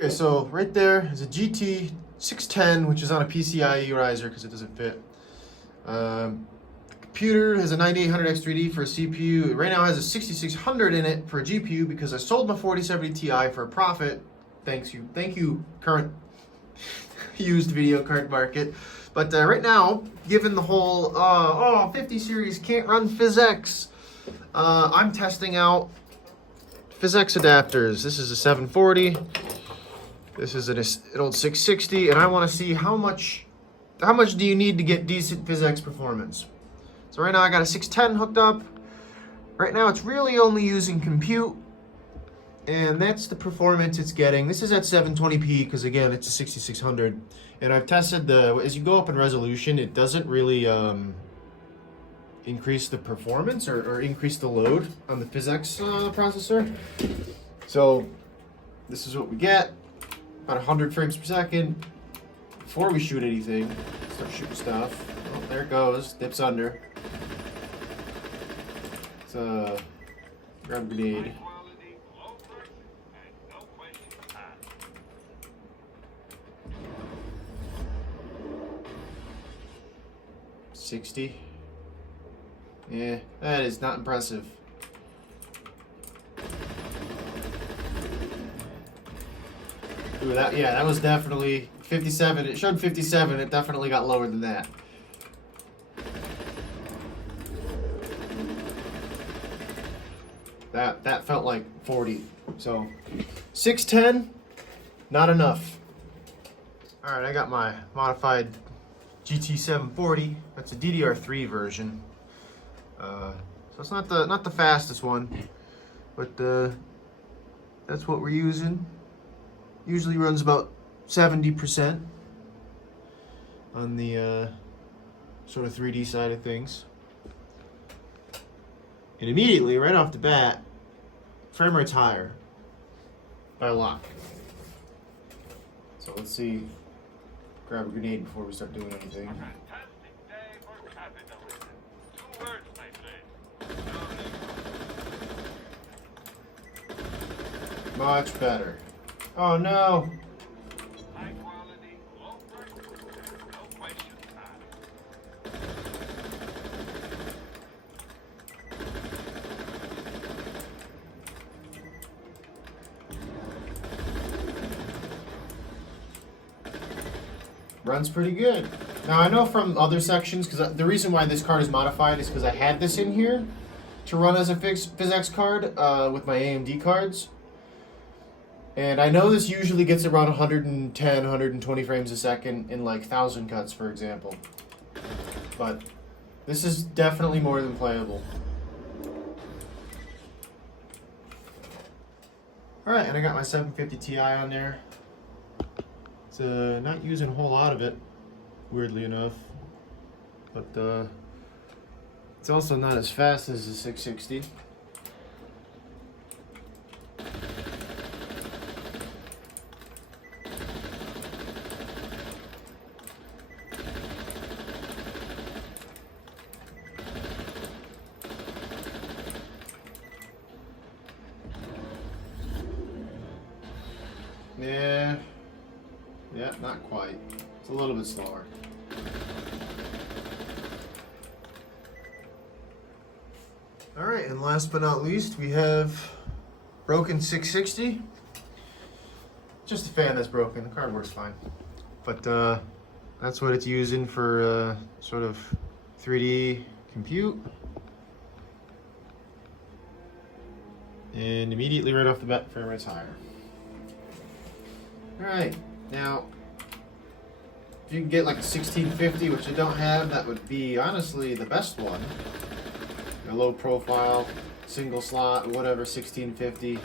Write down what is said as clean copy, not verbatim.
Okay, so right there is a GT 610, which is on a PCIe riser because it doesn't fit. The computer has a 9800X3D for a CPU. It right now has a 6600 in it for a GPU because I sold my 4070 Ti for a profit. Thank you, current used video card market. But right now, given the whole 50 series can't run Physx, I'm testing out Physx adapters. This is a 740. This is an old 660, and I want to see how much do you need to get decent Physx performance. So right now I got a 610 hooked up. Right now it's really only using compute, and that's the performance it's getting. This is at 720p because again it's a 6600, and I've tested as you go up in resolution, it doesn't really increase the performance or increase the load on the Physx processor. So this is what we get. About 100 frames per second. Before we shoot anything, start shooting stuff. Oh, there it goes. Dips under. It's a grab grenade. $60. Yeah, that is not impressive. Ooh, that was definitely 57. It showed 57. It definitely got lower than that. That felt like 40. So 610, not enough. All right, I got my modified GT 740. That's a DDR3 version. So it's not the fastest one, but that's what we're using. Usually runs about 70% on the sort of 3D side of things. And immediately, right off the bat, frame rate's higher by a lot. So let's see. Grab a grenade before we start doing anything. Much better. Oh no! High quality, low pressure, no question asked. Runs pretty good. Now I know from other sections, because the reason why this card is modified is because I had this in here to run as a Physx card with my AMD cards. And I know this usually gets around 110, 120 frames a second in like 1,000 cuts, for example. But this is definitely more than playable. Alright, and I got my 750 Ti on there. It's not using a whole lot of it, weirdly enough. But it's also not as fast as the 660. Yeah, not quite. It's a little bit slower. Alright, and last but not least, we have broken 660. Just a fan that's broken. The card works fine. But that's what it's using for sort of 3D compute. And immediately right off the bat, frame rate's higher. Alright, now, if you can get like a 1650, which I don't have, that would be honestly the best one. A low profile, single slot, whatever, 1650.